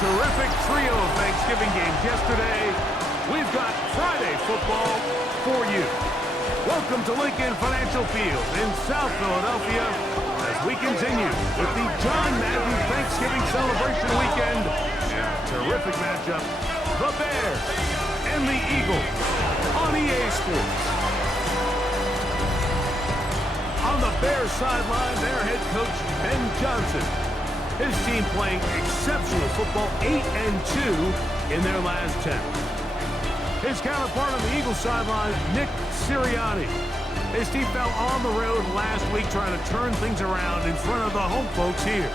terrific trio of Thanksgiving games yesterday, we've got Friday football for you. Welcome to Lincoln Financial Field in South Philadelphia as we continue with the John Madden Thanksgiving celebration weekend and a terrific matchup, the Bears and the Eagles on EA Sports. On the Bears sideline, their head coach, Ben Johnson. His team playing exceptional football, 8-2 in their last 10. His counterpart on the Eagles sideline, Nick Sirianni. His team fell on the road last week trying to turn things around in front of the home folks here.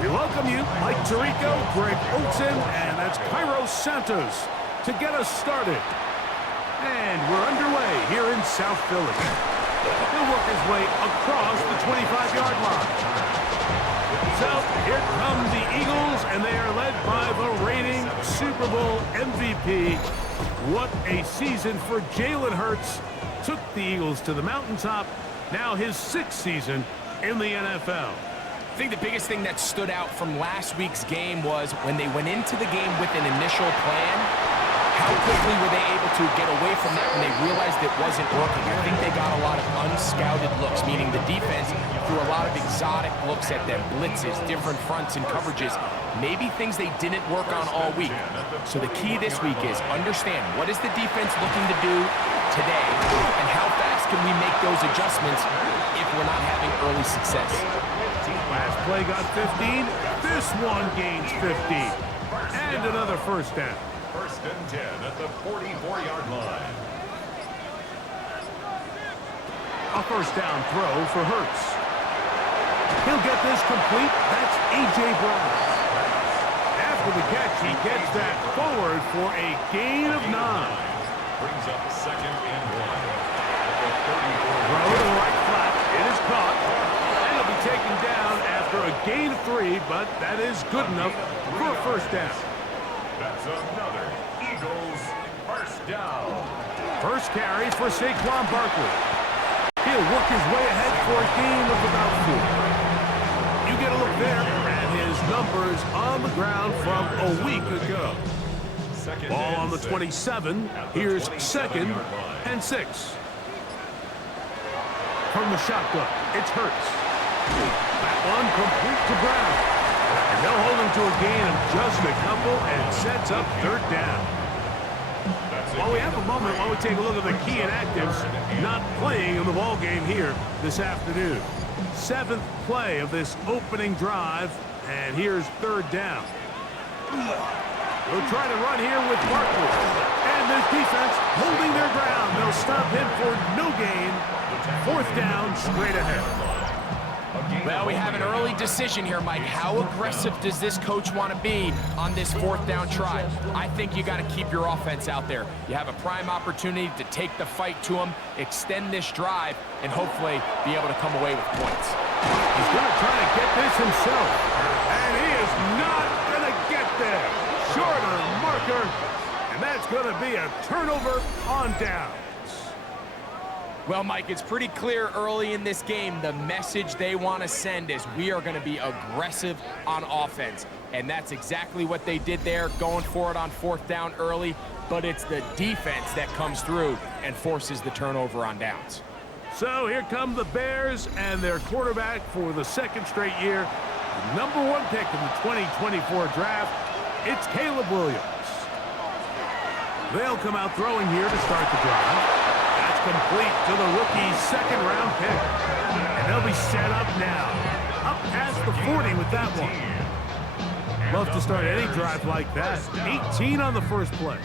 We welcome you, Mike Tirico, Greg Olsen, and that's Cairo Santos to get us started. And we're underway here in South Philly. He'll work his way across the 25-yard line. So here come the Eagles, and they are led by the reigning Super Bowl MVP. What a season for Jalen Hurts. Took the Eagles to the mountaintop. Now his 6th season in the NFL. I think the biggest thing that stood out from last week's game was when they went into the game with an initial plan, how quickly were they able to get away from that when they realized it wasn't working? I think they got a lot of unscouted looks, meaning the defense threw a lot of exotic looks at them, blitzes, different fronts and coverages, maybe things they didn't work on all week. So the key this week is understand what is the defense looking to do today and how fast can we make those adjustments if we're not having early success. Last play got 15. This one gains 15. And another first down. 1st and 10 at the 44-yard line. A first down throw for Hurts. He'll get this complete. That's A.J. Brown. After the catch, he gets that forward for a gain of 9. Brings up 2nd and 1. Throw to the right flat. It is caught. And it'll be taken down after a gain of 3, but that is good enough for a first down. That's another Eagles first down. First carry for Saquon Barkley. He'll work his way ahead for a gain of about 4. You get a look there at his numbers on the ground from a week ago. Ball on the 27. Here's 2nd and 6. From the shotgun, it's Hurts. That one complete to Brown. And they'll hold him to a gain of just a couple and sets up 3rd down. While we have a moment, while we take a look at the key inactives not playing in the ball game here this afternoon. 7th play of this opening drive, and here's 3rd down. They'll try to run here with Barkley. And this defense holding their ground. They'll stop him for no gain. 4th down, straight ahead. Well, we have an early decision here, Mike. How aggressive does this coach want to be on this 4th down try? I think you got to keep your offense out there. You have a prime opportunity to take the fight to him, extend this drive, and hopefully be able to come away with points. He's going to try to get this himself. And he is not going to get there. Shorter marker, and that's going to be a turnover on downs. Well, Mike, it's pretty clear early in this game the message they want to send is we are going to be aggressive on offense. And that's exactly what they did there, going for it on 4th down early. But it's the defense that comes through and forces the turnover on downs. So here come the Bears and their quarterback for the 2nd straight year. The #1 pick in the 2024 draft, it's Caleb Williams. They'll come out throwing here to start the drive. Complete to the rookie's 2nd-round pick. And they'll be set up now. Up past the 40 with that one. Love to start any drive like that. 18 on the first play.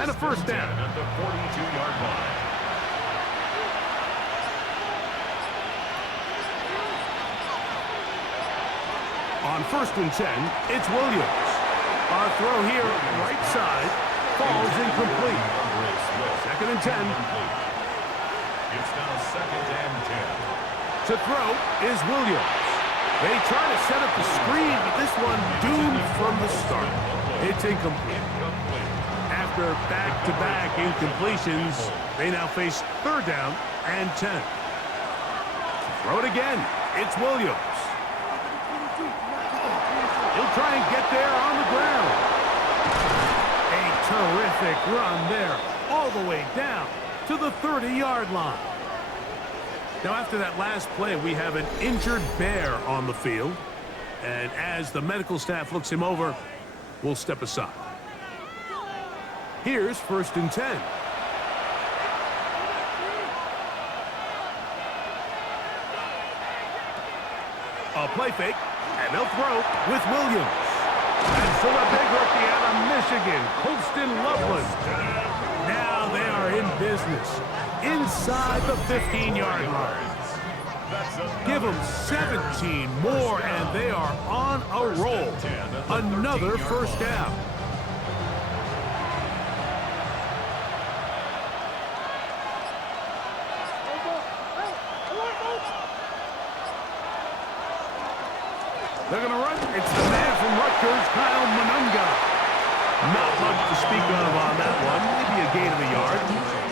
And a first down. At the 42-yard line. On 1st and 10, it's Williams. Our throw here, right side, falls incomplete. 2nd and 10. It's now 2nd and 10. To throw is Williams. They try to set up the screen, but this one doomed from the start. It's incomplete. after back-to-back incompletions, they now face 3rd down and 10. Throw it again. It's Williams. He'll try and get there on the ground. A terrific run there, all the way down to the 30-yard line. Now, after that last play, we have an injured Bear on the field. And as the medical staff looks him over, we'll step aside. Here's 1st and 10. A play fake, and they'll throw with Williams. And so a big rookie out of Michigan, Colston Loveland. Now they are in business inside the 15-yard line. Give them 17 more, and they are on a roll. Another 1st down. They're going to run. It's the man from Rutgers, Kyle Monunga. Not much to speak of on that one. Maybe a gain of a yard.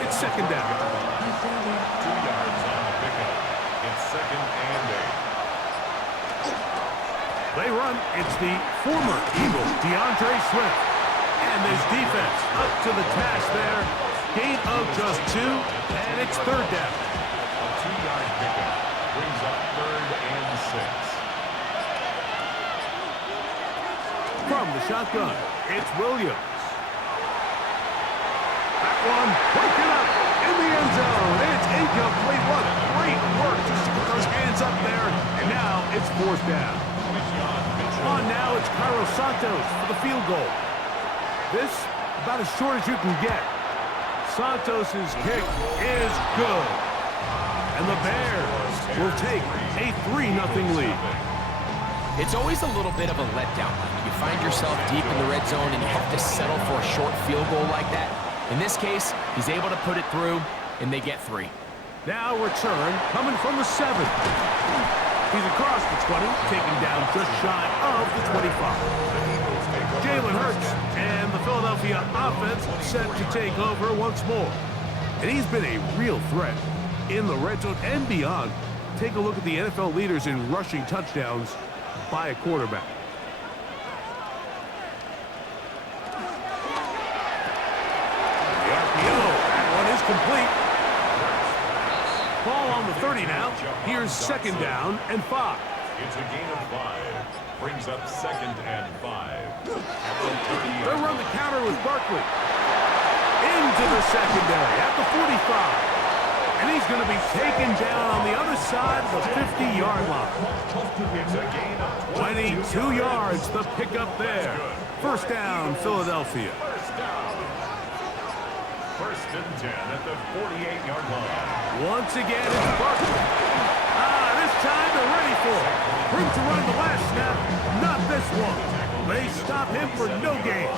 It's 2nd down. 2 yards on the pickup. It's 2nd and 8. They run. It's the former Eagle, DeAndre Swift. And his defense up to the task there. Gain of just 2, and it's 3rd down. A 2-yard pickup brings up 3rd and 6. From the shotgun, it's Williams. That one, broken up in the end zone. It's incomplete. What great work just to put those hands up there. And now it's 4th down. On now, it's Carlos Santos for the field goal. This, about as short as you can get. Santos' kick is good. And the Bears will take a 3-0 lead. It's always a little bit of a letdown. You find yourself deep in the red zone and you have to settle for a short field goal like that. In this case, he's able to put it through, and they get 3. Now return coming from the 7. He's across the 20, taken down just shy of the 25. Jalen Hurts and the Philadelphia offense set to take over once more. And he's been a real threat in the red zone and beyond. Take a look at the NFL leaders in rushing touchdowns by a quarterback. The RPO, that one is complete. Ball on the 30 now. Here's 2nd down and 5. It's a gain of 5. Brings up 2nd and 5. They run the counter with Barkley. Into the secondary at the 45. And he's going to be taken down on the other side of the 50-yard line. It's a gain of 22 yards, the pickup there. 1st down, Philadelphia. 1st and 10 at the 48-yard line. Once again, it's Barkley. This time they're ready for it. Room to run the last snap, not this one. They stop him for no gain.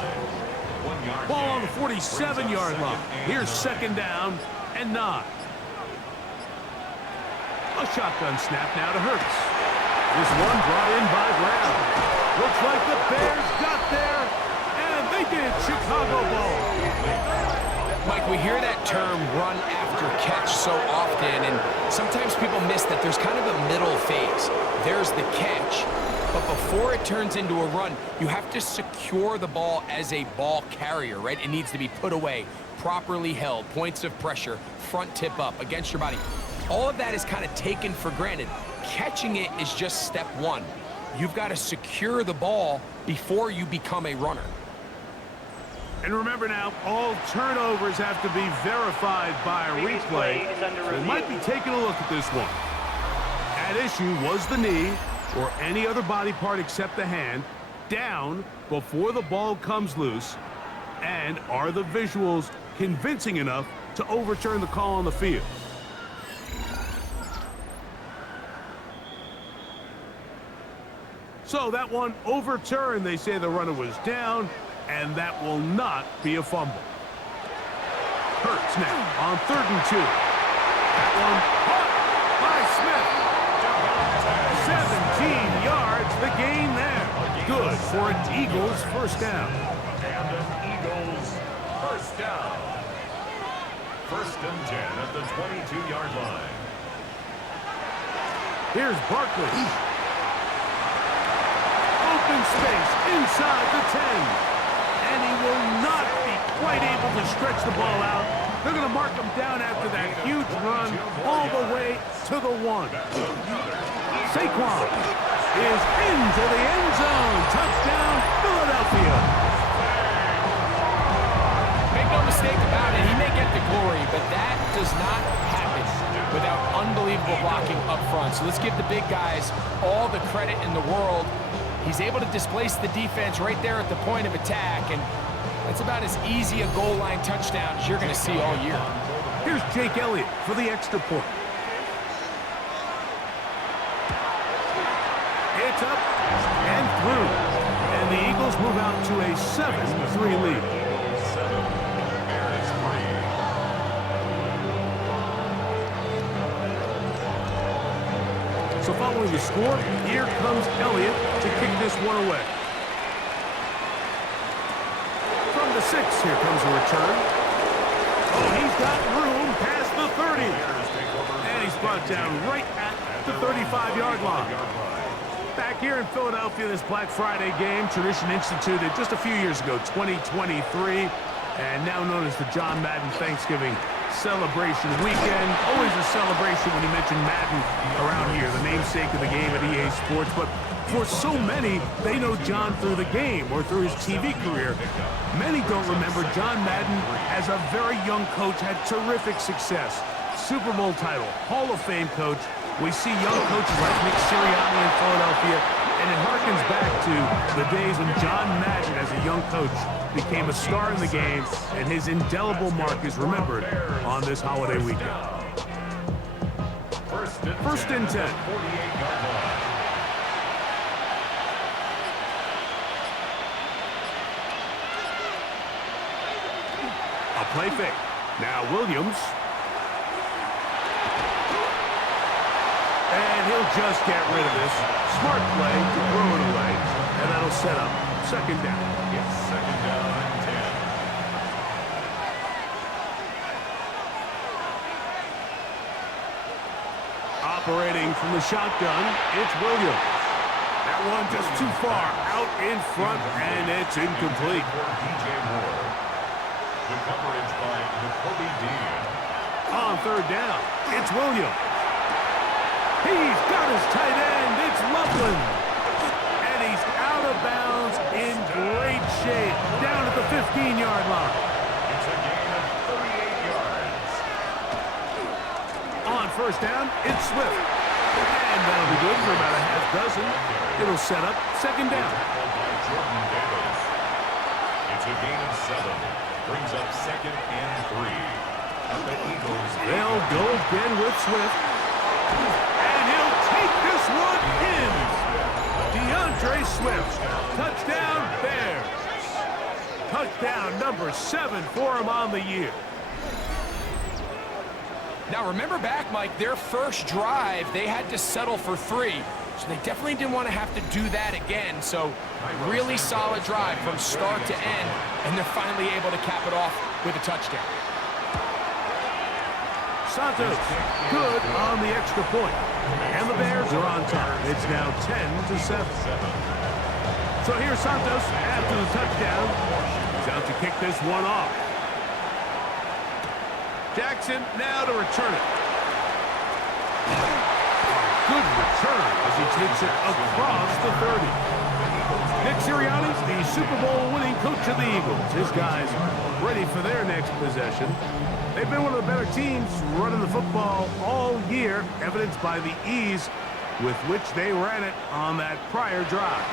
Ball on the 47-yard line. Here's 2nd down and 9. A shotgun snap now to Hurts. This one brought in by Brown. Looks like the Bears got there, and they did. Chicago ball. Mike, we hear that term run after catch so often, and sometimes people miss that there's kind of a middle phase. There's the catch, but before it turns into a run, you have to secure the ball as a ball carrier, right? It needs to be put away, properly held, points of pressure, front tip up against your body. All of that is kind of taken for granted. Catching it is just step 1. You've got to secure the ball before you become a runner. And remember now, all turnovers have to be verified by a replay. We might be taking a look at this one. At issue was the knee, or any other body part except the hand, down before the ball comes loose. And are the visuals convincing enough to overturn the call on the field? So that one overturned. They say the runner was down, and that will not be a fumble. Hurts now on 3rd and 2. That one caught by Smith. 17 yards, the gain there. Good for an Eagles 1st down. And an Eagles 1st down. First and 10 at the 22-yard line. Here's Barkley. Open space inside the 10. And he will not be quite able to stretch the ball out. They're going to mark him down after that huge run all the way to the 1. Saquon is into the end zone. Touchdown, Philadelphia. Make no mistake about it, he may get the glory, but that does not happen without unbelievable blocking up front. So let's give the big guys all the credit in the world. He's able to displace the defense right there at the point of attack, and that's about as easy a goal line touchdown as you're going to see all year. Here's Jake Elliott for the extra point. It's up and through, and the Eagles move out to a 7-3 lead. So following the score, here comes Elliott to kick this one away. From the 6, here comes a return. Oh, he's got room past the 30. And he's brought down right at the 35-yard line. Back here in Philadelphia, this Black Friday game, tradition instituted just a few years ago, 2023, and now known as the John Madden Thanksgiving Celebration Weekend. Always a celebration when you mention Madden around here, the namesake of the game at EA Sports. But for so many, they know John through the game or through his TV career. Many don't remember John Madden as a very young coach, had terrific success. Super Bowl title, Hall of Fame coach. We see young coaches like Nick Sirianni in Philadelphia, and it harkens back to the days when John Madden, as a young coach, became a star in the game, and his indelible mark is remembered on this holiday weekend. First and 10. A play fake. Now Williams. And he'll just get rid of this. Smart play to throw it away, and that'll set up second down. It's second down and 10. Operating from the shotgun, it's Williams. That one just too far out in front, and it's incomplete. DJ Moore. The coverage by Jacoby Dean. On third down, it's Williams. He's got his tight end. It's Loveland. And he's out of bounds in great shape. Down at the 15-yard line. It's a gain of 38 yards. On first down, it's Swift. And that'll be good for about a half dozen. It'll set up second down. By Jordan Davis. It's a gain of 7. Brings up second and 3. And the Eagles. They'll go again with Swift. And he'll take this one in. DeAndre Swift. Touchdown, Bears. Touchdown number 7 for him on the year. Now remember back, Mike, their first drive, they had to settle for 3. So they definitely didn't want to have to do that again. So really solid drive from start to end, and they're finally able to cap it off with a touchdown. Santos, good on the extra point. And the Bears are on top. It's now 10-7. So here's Santos after the touchdown. He's out to kick this one off. Jackson now to return it. Good return as he takes it across the 30. Nick Sirianni, the Super Bowl winning coach of the Eagles. His guys ready for their next possession. They've been one of the better teams running the football all year, evidenced by the ease with which they ran it on that prior drive.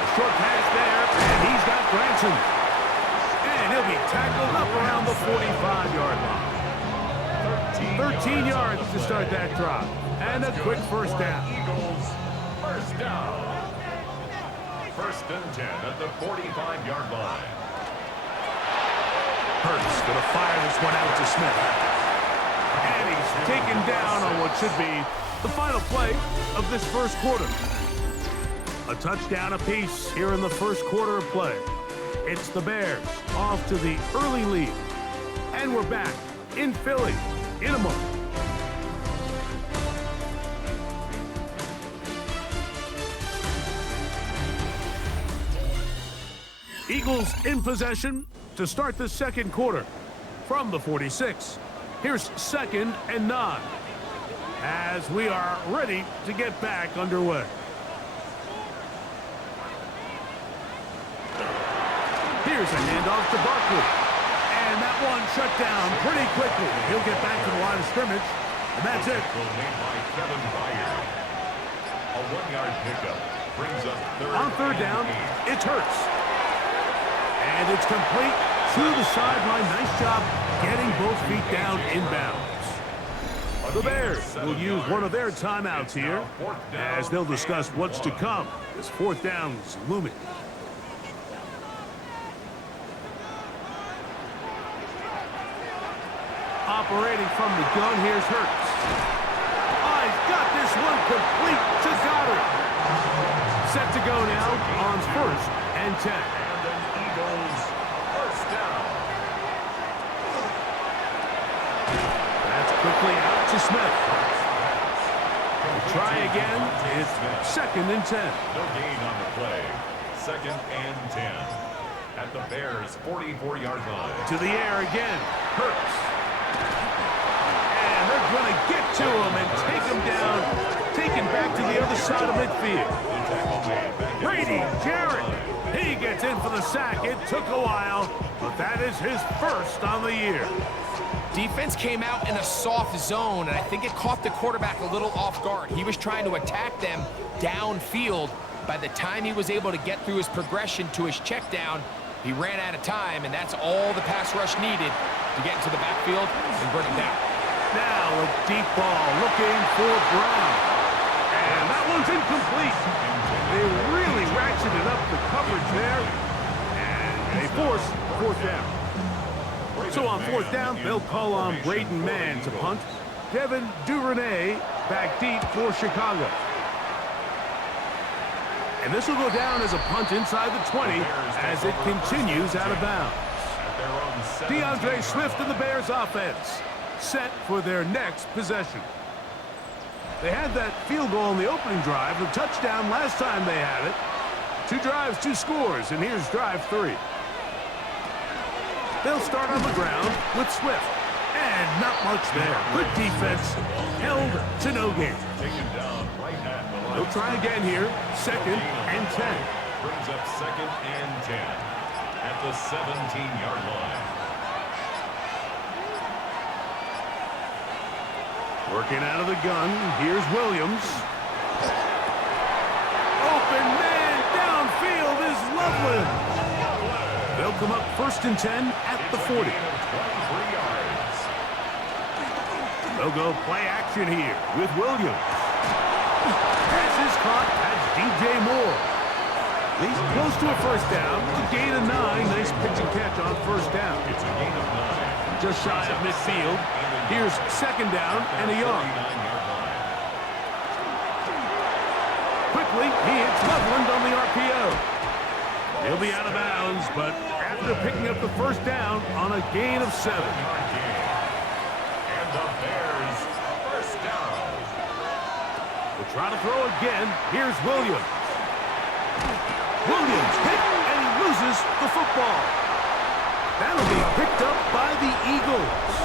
A short pass there, and he's got Granson. And he'll be tackled up around the 45-yard line. 13 yards to start that drive. And a quick first down. Eagles first down. First and 10 at the 45-yard line. Hurts going to fire this one out to Smith. And he's taken down on what should be the final play of this first quarter. A touchdown apiece here in the first quarter of play. It's the Bears off to the early lead. And we're back in Philly in a moment. Eagles in possession to start the second quarter from the 46. Here's 2nd and 9 as we are ready to get back underway. Here's a handoff to Barkley. And that one shut down pretty quickly. He'll get back to the line of scrimmage, and that's it. A 1-yard pickup brings up On third down, it's Hurts. And it's complete to the sideline. Nice job getting both feet down inbounds. The Bears will use one of their timeouts here as they'll discuss what's to come as 4th down's looming. Operating from the gun, here's Hurts. Oh, he's got this one complete to Goddard. Set to go now on 1st and 10. Eagles first down. That's quickly out to Smith. We'll try again. It's 2nd and 10. No gain on the play. 2nd and 10. At the Bears' 44-yard line. To the air again. Hurts. And they're going to get to him and take him down. Taken back to the other side of midfield. Brady Jarrett. He gets in for the sack. It took a while, but that is his 1st on the year. Defense came out in a soft zone, and I think it caught the quarterback a little off guard. He was trying to attack them downfield. By the time he was able to get through his progression to his check down, he ran out of time, and that's all the pass rush needed to get into the backfield and bring him down. Now a deep ball looking for Brown. And that one's incomplete. They really ratcheted up the coverage there. And they force 4th down. So on 4th down, they'll call on Braden Mann to punt. Devin Duvernay back deep for Chicago. And this will go down as a punt inside the 20 as it continues out of bounds. DeAndre Swift and the Bears offense set for their next possession. They had that field goal in the opening drive, the touchdown last time they had it. 2 drives, 2 scores, and here's drive 3. They'll start on the ground with Swift. And not much there. Good defense, held to no gain. They'll try again here, 2nd and 10. Brings up 2nd and 10 at the 17-yard line. Working out of the gun, here's Williams. Open man downfield is Loveland. They'll come up 1st and 10 at the 40. They'll go play action here with Williams. Pass is caught. That's DJ Moore. He's close to a 1st down. A gain of 9. Nice pitch and catch on 1st down. It's a gain of 9. Just shy of midfield. Here's 2nd down and a yard. Quickly, he hits Loveland on the RPO. He'll be out of bounds, but after picking up the 1st down on a gain of 7. And the Bears first down. We'll try to throw again. Here's Williams. Williams hit, and he loses the football. That'll be picked up by the Eagles.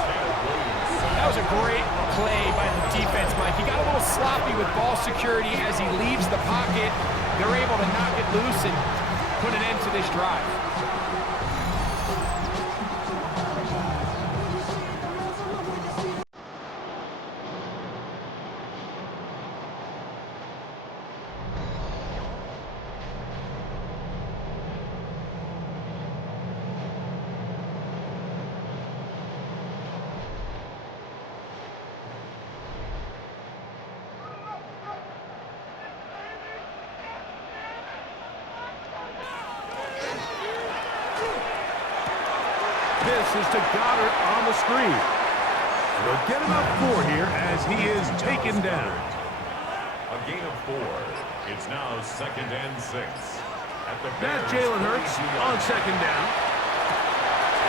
That was a great play by the defense, Mike. He got a little sloppy with ball security as he leaves the pocket. They're able to knock it loose and put an end to this drive. This is to Goddard on the screen. They'll get enough 4 here as he is taken down. A gain of 4. It's now 2nd and 6. That's Jalen Hurts on second down.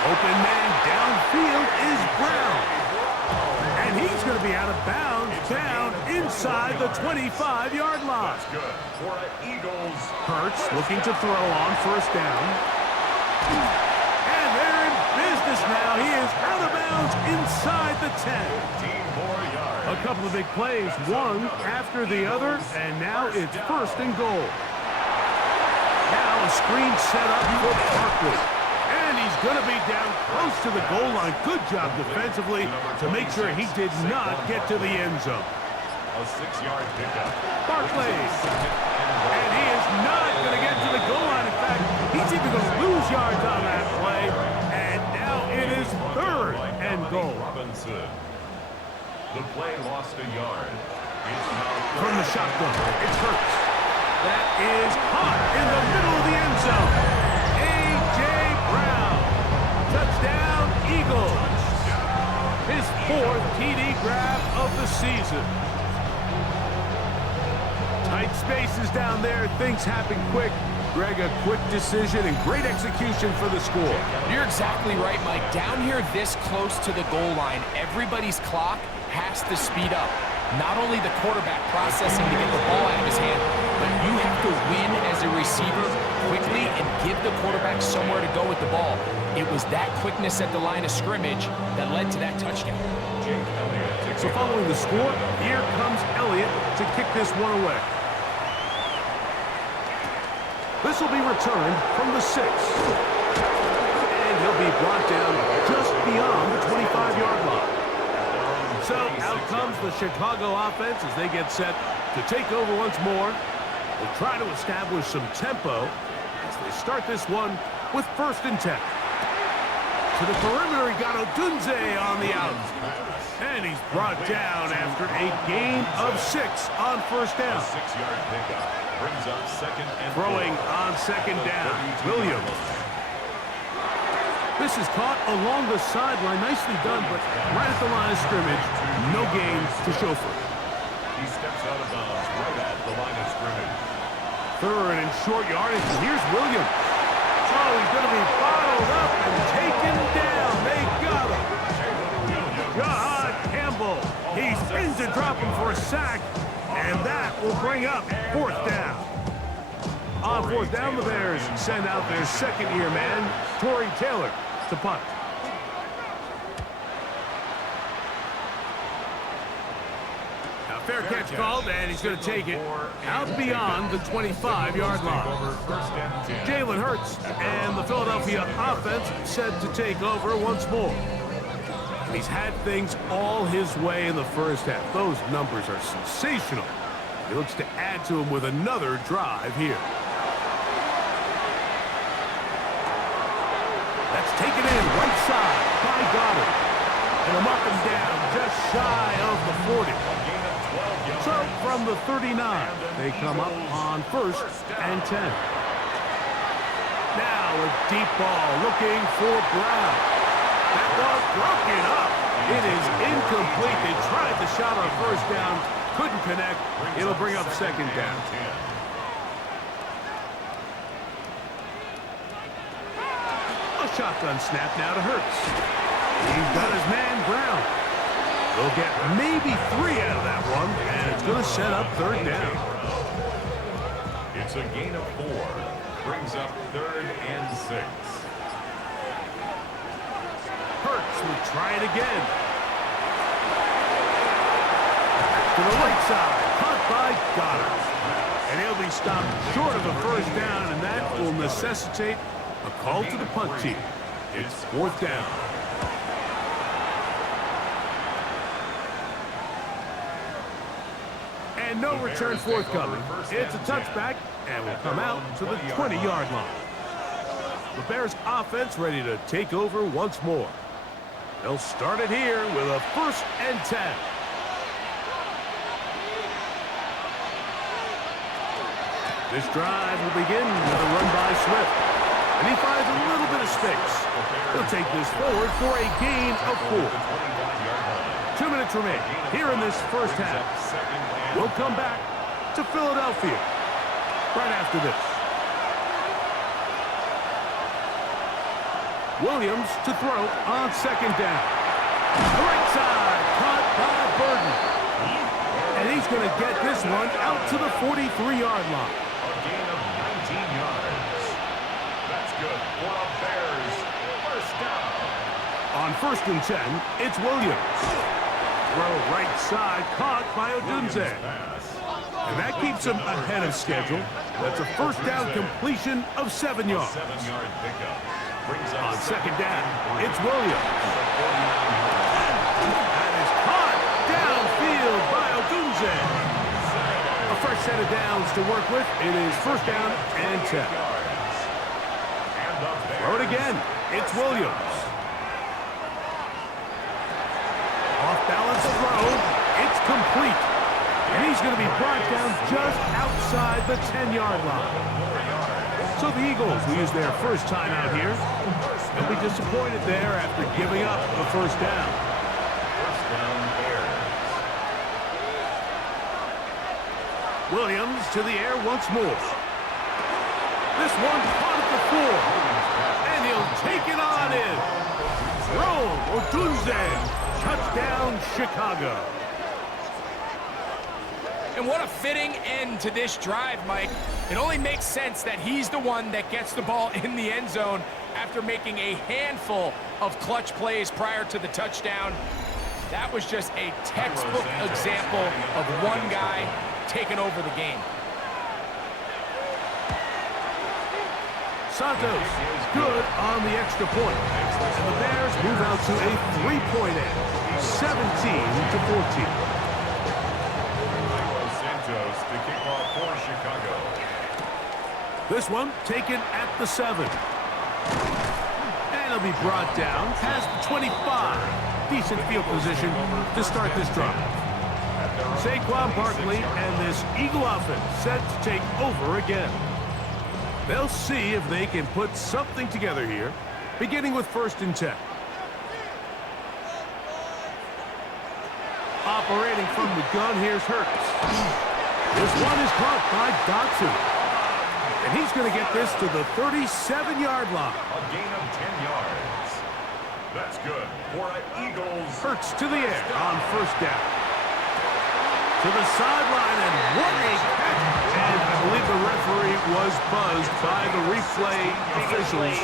Open man downfield is Brown. And he's going to be out of bounds down inside the 25-yard line. That's good for an Eagles. Hurts looking to throw on first down. And they're in business now. He is out of bounds inside the 10. 15 more yards. A couple of big plays, one after the other, and now it's first and goal. Now a screen set up for Barkley. And he's going to be down close to the goal line. Good job defensively to make sure he did not get to the end zone. A 6-yard pickup. Barkley. And he is not going to get to the goal line. In fact, he's even going to lose yards on that play. And now it is third and goal. Robinson. The play lost a yard. It's now From the shotgun, it's Hurts. That is caught in the middle of the end zone. A.J. Brown. Touchdown, Eagles. His fourth TD grab of the season. Tight spaces down there. Things happen quick. Greg, a quick decision and great execution for the score. You're exactly right, Mike. Down here this close to the goal line, everybody's clock has to speed up. Not only the quarterback processing to get the ball out of his hand, but you have to win as a receiver quickly and give the quarterback somewhere to go with the ball. It was that quickness at the line of scrimmage that led to that touchdown. So following the score, here comes Elliott to kick this one away. This will be returned from the 6. And he'll be brought down just beyond the 25-yard line. So out comes the Chicago offense as they get set to take over once more. They'll try to establish some tempo as they start this one with first and 10. To the perimeter, he got Odunze on the out. And he's brought down after a gain of 6 on first down. A 6-yard pickup brings up second and Throwing 4. on second down, Williams. This is caught along the sideline. Nicely done, but right at the line of scrimmage, no gain to show for it. He steps out of bounds right at the line of scrimmage. Third and short yardage, and here's Williams. Oh, he's going to be bottled up and taken down. They got him. God Campbell. He spins to drop him for a sack, and that will bring up fourth down. On fourth down, the Bears send out their second-year man, Torrey Taylor, to punt. Now, fair catch called, and he's going to take it out beyond the 25-yard line. Jalen Hurts and the Philadelphia offense set to take over once more. He's had things all his way in the first half. Those numbers are sensational. He looks to add to them with another drive here. That's taken in right side by Goddard. And a up and down just shy of the 40. So from the 39, they come up on first and 10. Now a deep ball looking for Brown. That ball broken up. It is incomplete. They tried the shot on first down. Couldn't connect. It'll bring up second down. A shotgun snap now to Hurts. He's got his man Brown. They'll get maybe 3 out of that one, and it's going to set up third down. It's a gain of 4. Brings up third and 6. Hurts will try it again. To the right side, caught by Goddard. And he'll be stopped short of a first down, and that will necessitate a call to the punt team. It's fourth down. And no return forthcoming. It's a touchback, and will come out to the 20-yard line. The Bears offense ready to take over once more. They'll start it here with a first and 10. This drive will begin with a run by Swift. And he finds a little bit of space. He'll take this forward for a gain of 4. 2 minutes remain here in this first half. We'll come back to Philadelphia right after this. Williams to throw on second down. The right side, caught by Burden. And he's going to get this one out to the 43-yard line. A gain of 19 yards. That's good for a Bears first down. On 1st and 10, it's Williams. Throw right side, caught by Odunze. And that keeps him ahead of schedule. That's a first down completion of 7 yards. 7-yard pickup. On second down, it's Williams. That is caught downfield by Odunze. A fresh set of downs to work with. It is first down and 10. Throw it again. It's Williams. Off balance throw. It's complete. And he's going to be brought down just outside the 10-yard line. So the Eagles will use their first time out here. They'll be disappointed there after giving up the first down. First down Bears. Williams to the air once more. This one caught at the 4. And he'll take it on in. Throw, Odunze. Touchdown, Chicago. And what a fitting end to this drive, Mike. It only makes sense that he's the one that gets the ball in the end zone after making a handful of clutch plays prior to the touchdown. That was just a textbook example of one guy taking over the game. Santos good on the extra point. And the Bears move out to a 3-point end, 17-14. Santos to kick off for Chicago. This one taken at the 7. And he'll be brought down past the 25. Decent field position to start this drive. Saquon Barkley and this Eagle offense set to take over again. They'll see if they can put something together here, beginning with 1st and 10. Operating from the gun, here's Hurts. This one is caught by Dotson. And he's going to get this to the 37-yard line. A gain of 10 yards. That's good for an Eagles. Hurts to the air on 1st down. To the sideline, and what a catch. And I believe the referee was buzzed by the replay officials,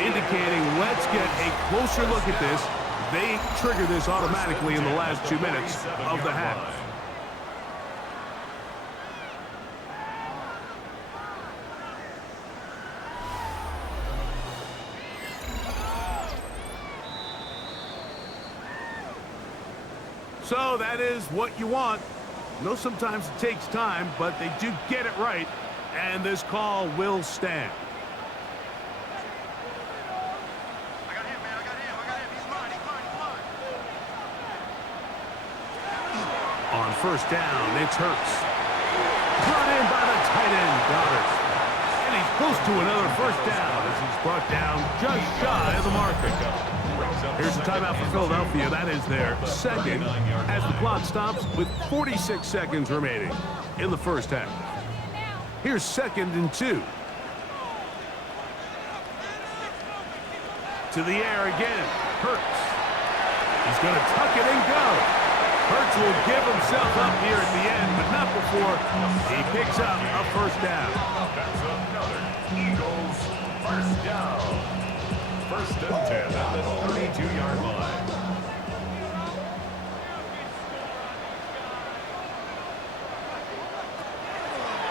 indicating let's get a closer look at this. They trigger this automatically in the last 2 minutes of the half. So that is what you want. I know sometimes it takes time, but they do get it right, and this call will stand. I got him, man. I got him. He's mine. On 1st down, it's Hurts. Brought in by the tight end, Goddard. And he's close to another 1st down as he's brought down just shy of the marker. Here's the timeout for Philadelphia. That is their 2nd as the clock stops with 46 seconds remaining in the first half. Here's 2nd and 2. To the air again. Hurts. He's going to tuck it and go. Hurts will give himself up here at the end, but not before he picks up a 1st down. That's another Eagles first down. 1st and 10 at the 32-yard line.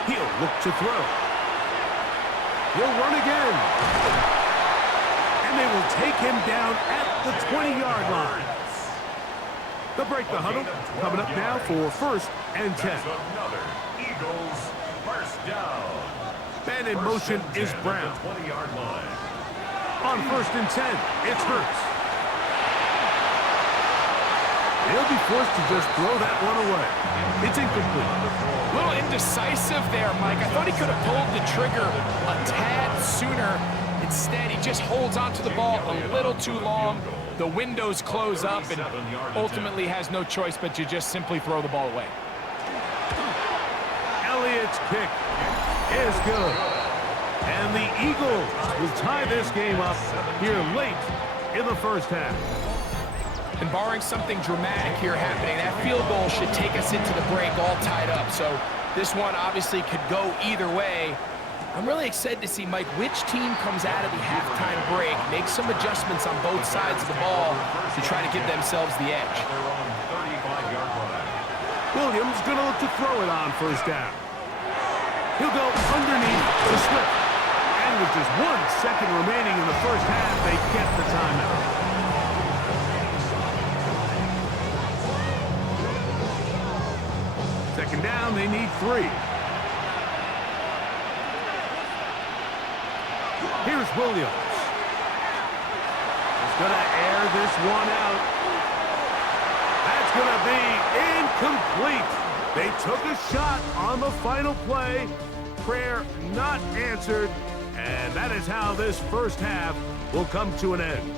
He'll look to throw. He'll run again. And they will take him down at the 20-yard line. They'll break the huddle. Coming up now for 1st and 10. That's another Eagles first down. Man in motion is Brown. 20-yard line. On 1st and 10, it's Hurts. He'll be forced to just throw that one away. It's incomplete. A little indecisive there, Mike. I thought he could have pulled the trigger a tad sooner. Instead, he just holds onto the ball a little too long. The windows close up and ultimately has no choice but to just simply throw the ball away. Elliott's kick is good. And the Eagles will tie this game up here late in the first half. And barring something dramatic here happening, that field goal should take us into the break all tied up. So this one obviously could go either way. I'm really excited to see, Mike, which team comes out of the halftime break, make some adjustments on both sides of the ball to try to give themselves the edge. Williams going to look to throw it on first down. He'll go underneath to Swift. And with just 1 second remaining in the first half, they get the timeout. Second down, they need 3. Here's Williams. He's going to air this one out. That's going to be incomplete. They took a shot on the final play. Prayer not answered. And that is how this first half will come to an end.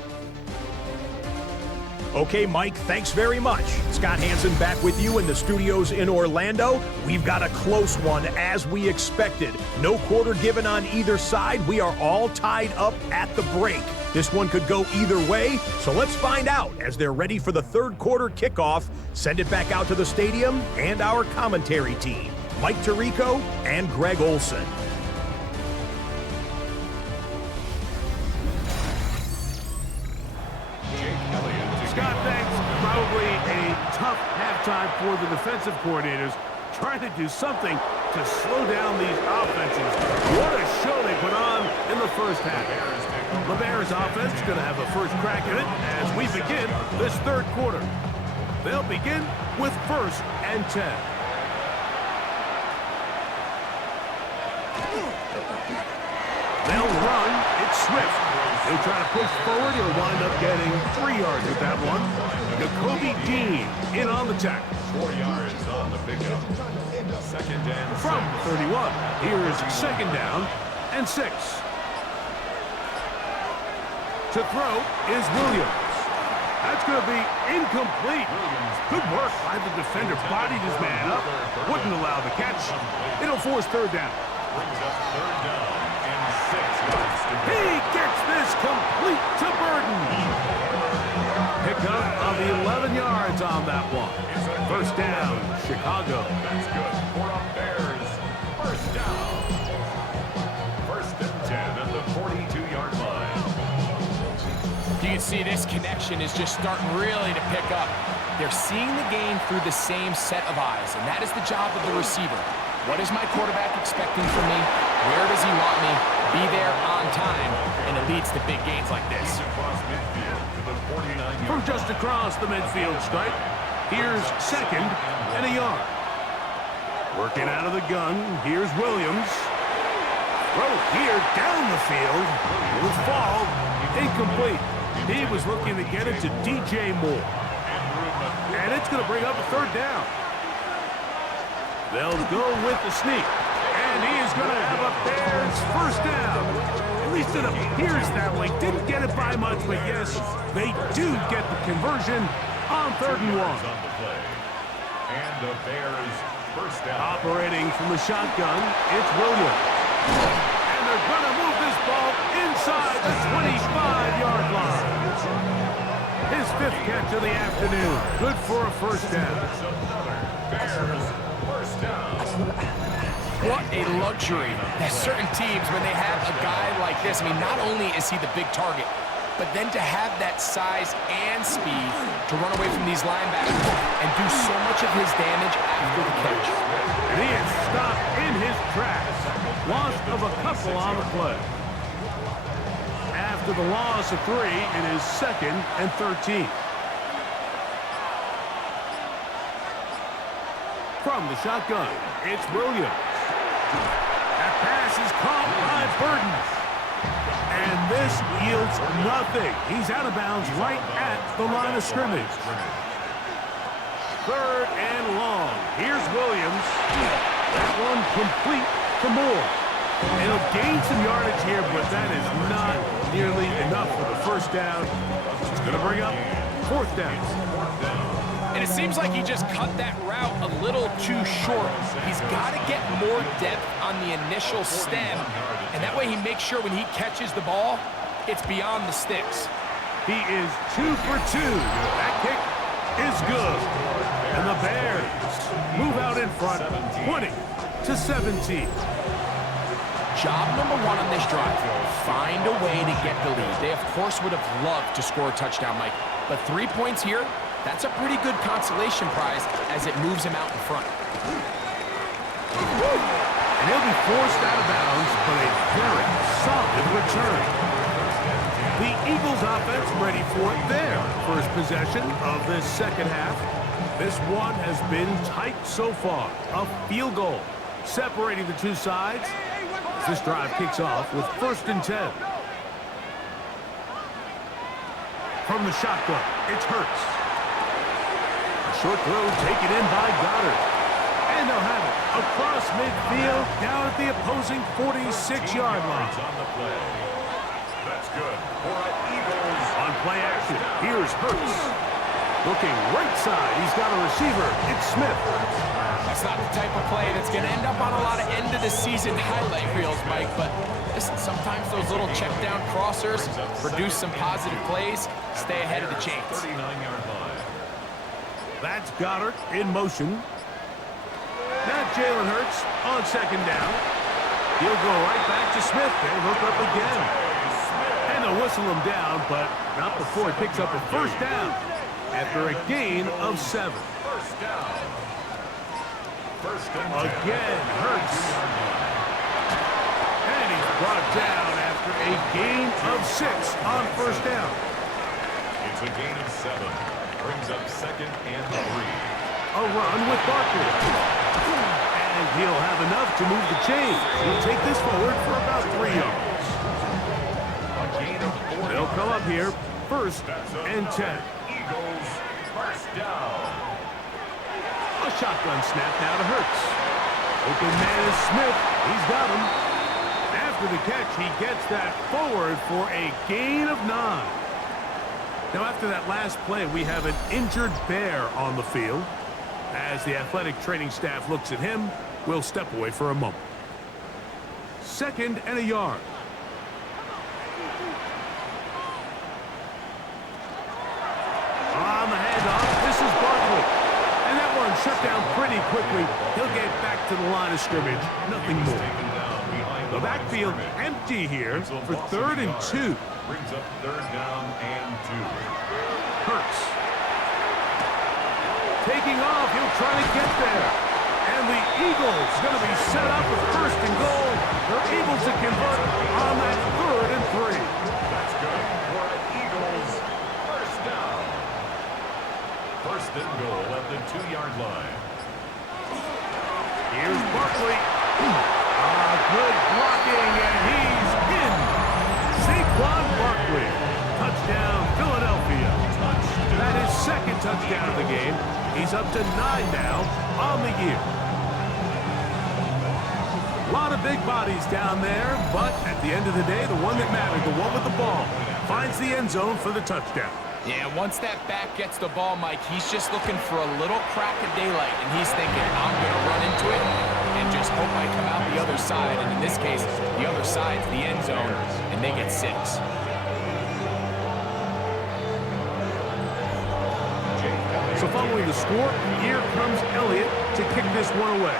Okay, Mike, thanks very much. Scott Hansen back with you in the studios in Orlando. We've got a close one, as we expected. No quarter given on either side. We are all tied up at the break. This one could go either way, so let's find out as they're ready for the third quarter kickoff. Send it back out to the stadium and our commentary team, Mike Tirico and Greg Olson. Scott, thanks. Probably a tough halftime for the defensive coordinators, trying to do something to slow down these offenses. What a show they put on in the first half. The Bears offense is going to have a first crack at it as we begin this third quarter. They'll begin with 1st and 10. They'll run. It's Swift. He'll try to push forward. He'll wind up getting 3 yards with that one. Jacoby Dean in on the tackle. 4 yards on the pickup. Second and From 31. Here's second down and 6. To throw is Williams. That's going to be incomplete. Good work by the defender. Bodied his man up. Wouldn't allow the catch. It'll force third down. brings up third down and 6 yards to go. He gets this complete to Burden. Pickup of 11 yards on that one. First down, Chicago. That's good for the Bears. First down. First and 10 at the 42-yard line. You can see this connection is just starting really to pick up. They're seeing the game through the same set of eyes, and that is the job of the receiver. What is my quarterback expecting from me? Where does he want me? Be there on time, and it leads to big gains like this. Across midfield to the 49-yard From just across the midfield stripe, here's second and a yard. Working out of the gun, here's Williams. Throw here down the field. It will fall. Incomplete. He was looking to get it to DJ Moore. And it's going to bring up a third down. They'll go with the sneak. And he is going to have a Bears first down. At least it appears that way. Didn't get it by much, but yes, they do get the conversion on 3rd and 1. on the play. And the Bears first down. Operating from the shotgun, it's Williams. And they're going to move this ball inside the 25-yard line. His 5th catch of the afternoon. Good for a first down. Bears first down. What a luxury that certain teams, when they have a guy like this, I mean, not only is he the big target, but then to have that size and speed to run away from these linebackers and do so much of his damage after the catch. And he is stopped in his tracks. Loss of a couple on the play. After the loss of 3, it is 2nd and 13. From the shotgun, it's Williams. That pass is caught by Burden. And this yields nothing. He's out of bounds right at the line of scrimmage. 3rd and long. Here's Williams. That one complete to Moore. And he'll gain some yardage here, but that is not nearly enough for the first down. It's going to bring up 4th down. And it seems like he just cut that route a little too short. He's got to get more depth on the initial stem And that way he makes sure when he catches the ball, it's beyond the sticks. He is 2 for 2. That kick is good. And the Bears move out in front, 20-17. Job number one on this drive, find a way to get the lead. They, of course, would have loved to score a touchdown, Mike. But 3 points here, that's a pretty good consolation prize as it moves him out in front. And he'll be forced out of bounds, but a very solid return. The Eagles offense ready for their first possession of this second half. This one has been tight so far. A field goal separating the two sides. This drive kicks off with 1st and 10. From the shotgun, it's Hurts. A short throw taken in by Goddard. And they'll have it across midfield down at the opposing 46-yard line. On the play. That's good for Eagles. On play action, here's Hurts. Looking right side, he's got a receiver. It's Smith. That's not the type of play that's going to end up on a lot of end-of-the-season highlight reels, Mike. But listen, sometimes those little check-down crossers produce some positive plays. Stay ahead of the chains. 39-yard line. That's Goddard in motion. Now Jalen Hurts on 2nd down. He'll go right back to Smith. They hook up again. And they'll whistle him down, but not before he picks up a 1st down after a gain of 7. First down. First and 10. Again, Hurts. And he's brought down after a gain of 6 on 1st down. It's a gain of 7. Brings up 2nd and 3. A run with Barkley. And he'll have enough to move the chains. He'll take this forward for about 3 yards. A gain of 4. They'll come up here, 1st and 10. Eagles, first down. A shotgun snap now to Hurts. Open man is Smith. He's got him. After the catch, he gets that forward for a gain of 9. Now, after that last play, we have an injured Bear on the field. As the athletic training staff looks at him, we'll step away for a moment. 2nd and a yard. On the handoff, this is Barkley. And that one shut down pretty quickly. He'll get back to the line of scrimmage. Nothing more. The backfield empty here for 3rd and 2. Brings up 3rd down and 2. Hurts. Taking off, he'll try to get there. And the Eagles going to be set up with 1st and goal. They're able to convert on that 3rd and 3. That's good for Eagles, first down. 1st and goal at the 2-yard line. Here's Barkley. Good blocking, and he's in. Saquon Barkley. Touchdown, Philadelphia. That is 2nd touchdown of the game. He's up to 9 now on the year. A lot of big bodies down there, but at the end of the day, the one that mattered, the one with the ball, finds the end zone for the touchdown. Yeah, once that back gets the ball, Mike, he's just looking for a little crack of daylight, and he's thinking, I'm going to run into it and just hope I come out the other side. And in this case, the other side's the end zone, and they get 6. So following the score, here comes Elliott to kick this one away.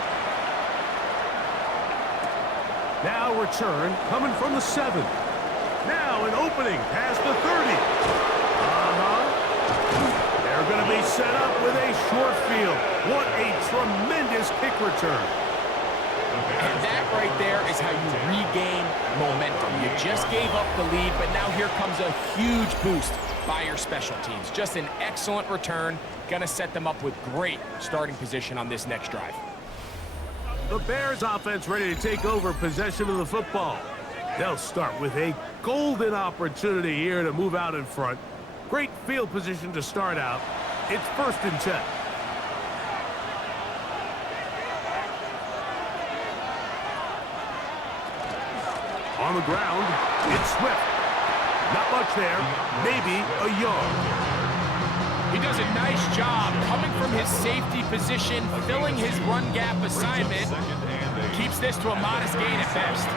Now return coming from the 7. Now an opening past the 30. They're going to be set up with a short field. What a tremendous kick return. And that right there is how you regain momentum. You just gave up the lead, but now here comes a huge boost by your special teams. Just an excellent return. Going to set them up with great starting position on this next drive. The Bears offense ready to take over possession of the football. They'll start with a golden opportunity here to move out in front. Great field position to start out. It's 1st and 10. On the ground, it's Swift. Not much there, maybe a yard. He does a nice job coming from his safety position, filling his run gap assignment. Keeps this to a modest gain at best.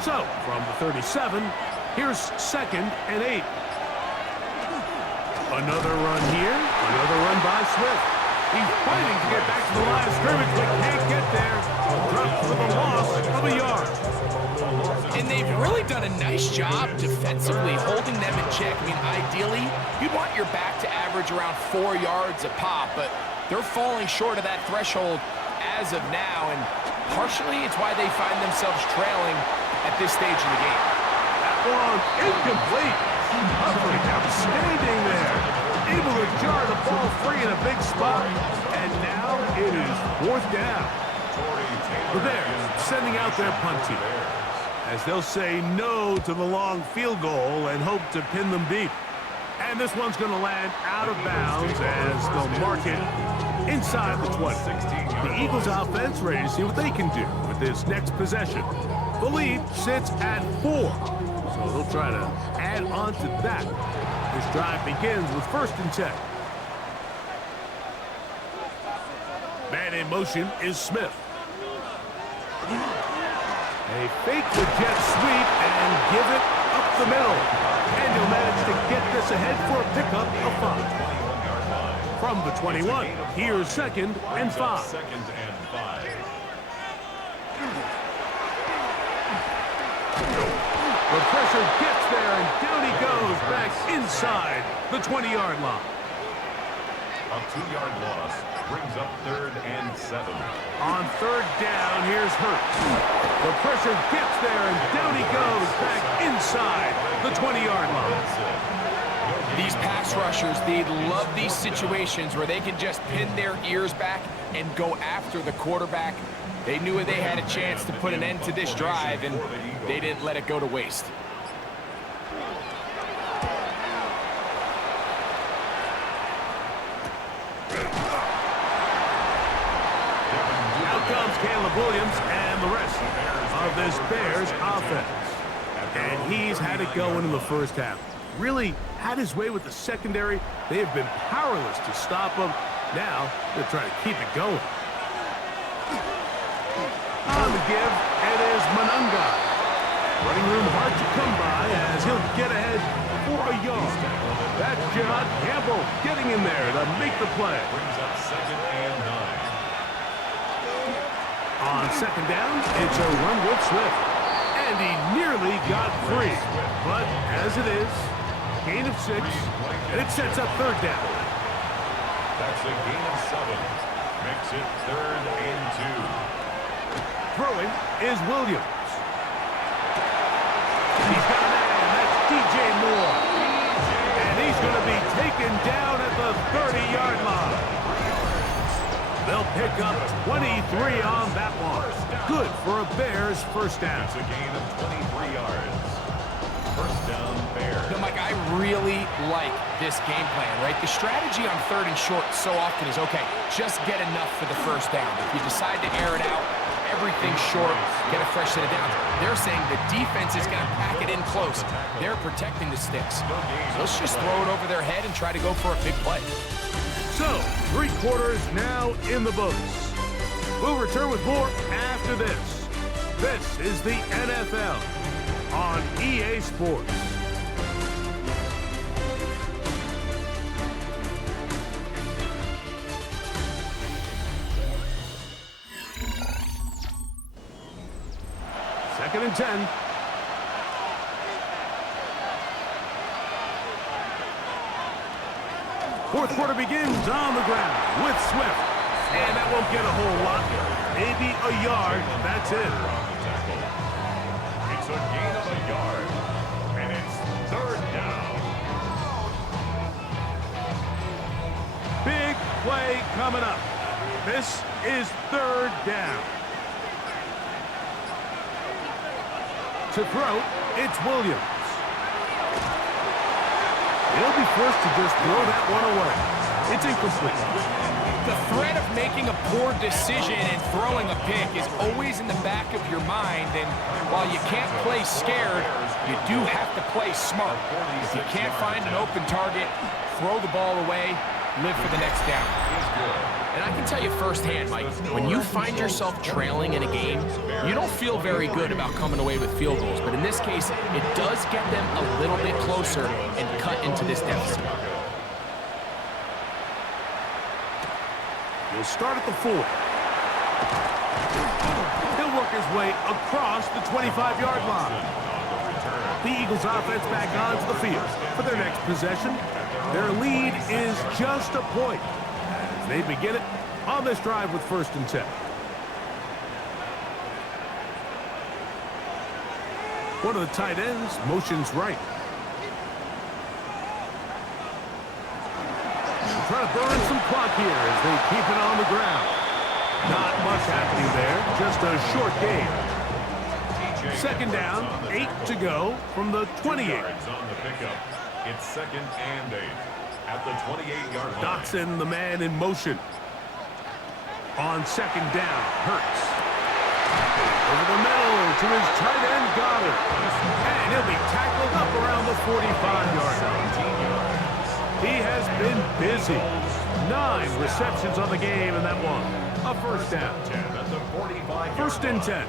So, from the 37, here's 2nd and 8. Another run here, another run by Swift. He's fighting to get back to the line of scrimmage, but can't get there. Dropped for the loss of a yard. And they've really done a nice job defensively holding them in check. I mean, ideally, you'd want your back to average around 4 yards a pop, but they're falling short of that threshold as of now, and partially it's why they find themselves trailing at this stage in the game. That one incomplete. Humphrey outstanding there. Able to jar the ball free in a big spot, and now it is 4th down. The Bears sending out their punt team, as they'll say no to the long field goal and hope to pin them deep. And this one's going to land out of bounds as they'll mark it inside the 20. The Eagles offense ready to see what they can do with this next possession. The lead sits at 4, so they'll try to add on to that. This drive begins with 1st and 10. Man in motion is Smith. A fake the jet sweep and give it up the middle. And he'll manage to get this ahead for a pickup of 5. From the 21, here's 2nd and 5. 2nd and 5. The pressure gets there, and down he goes back inside the 20-yard line. A 2-yard loss brings up 3rd and 7. On 3rd down, here's Hurts. The pressure gets there, and down he goes back inside the 20-yard line. These pass rushers, they love these situations where they can just pin their ears back and go after the quarterback. They knew they had a chance to put an end to this drive, and they didn't let it go to waste. Out comes Caleb Williams and the rest of this Bears offense. And he's had it going in the first half. Really had his way with the secondary. They have been powerless to stop him. Now they're trying to keep it going. On the give, it is Monunga. Running room hard to come by as he'll get ahead for a yard. That's John Campbell getting in there to make the play. Brings up 2nd and 9. On 2nd down, it's a run with Swift. And he nearly got free. But as it is, gain of 6, and it sets up 3rd down. That's a gain of 7. Makes it 3rd and 2. Throwing is Williams. He's got a man, that's DJ Moore. And he's going to be taken down at the 30-yard line. They'll pick up 23 on that one. Good for a Bears 1st down. It's a gain of 23 yards. 1st down, Bears. You know, Mike, I really like this game plan, right? The strategy on 3rd and short so often is, okay, just get enough for the 1st down. If you decide to air it out, everything short, get a fresh set of downs. They're saying the defense is going to pack it in close. They're protecting the sticks. So let's just throw it over their head and try to go for a big play. So, 3 quarters now in the books. We'll return with more after this. This is the NFL on EA Sports. Second and 10. Fourth quarter begins on the ground with Swift. And that won't get a whole lot. Maybe a yard. That's it. It's a gain of a yard. And it's 3rd down. Big play coming up. This is 3rd down. To throw, it's Williams. He'll be forced to just throw that one away. It's incomplete. The threat of making a poor decision and throwing a pick is always in the back of your mind, and while you can't play scared, you do have to play smart. If you can't find an open target, throw the ball away, live for the next down. Is good. And I can tell you firsthand, Mike, when you find yourself trailing in a game, you don't feel very good about coming away with field goals. But in this case, it does get them a little bit closer and cut into this deficit. He'll start at the 4. He'll work his way across the 25-yard line. The Eagles offense back onto the field for their next possession. Their lead is just a point as they begin it on this drive with 1st and 10. One of the tight ends motions right. Trying to burn some clock here as they keep it on the ground. Not much happening there, just a short game. 2nd down, 8 to go from the 28. On the pickup. It's 2nd and 8 at the 28-yard line. Dotson, the man in motion. On 2nd down, Hurts. Over the middle to his tight end, Goddard. And he'll be tackled up around the 45-yard line. He has been busy. 9 receptions on the game in that one. A 1st down. 1st and 10.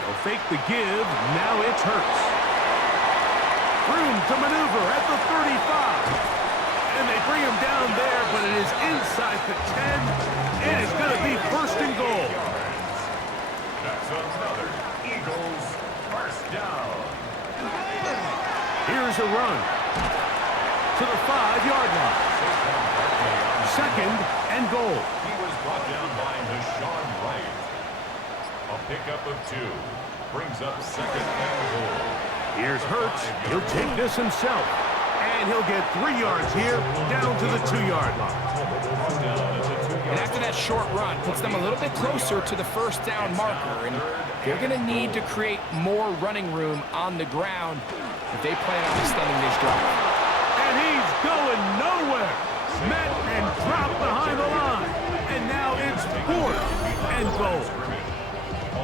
They'll fake the give. Now it's Hurts. Room to maneuver at the 35. And they bring him down there, but it is inside the 10. It is going to be 1st and goal. That's another Eagles 1st down. Here's a run to the 5-yard line. 2nd and goal. He was brought down by Deshaun Wright. A pickup of 2 brings up 2nd and goal. Here's Hurts. He'll take this himself. And he'll get 3 yards here down to the 2-yard line. And after that short run, puts them a little bit closer to the 1st down marker. And they're going to need to create more running room on the ground if they plan on extending this drive. And he's going nowhere. Met and dropped behind the line. And now it's 4th and goal.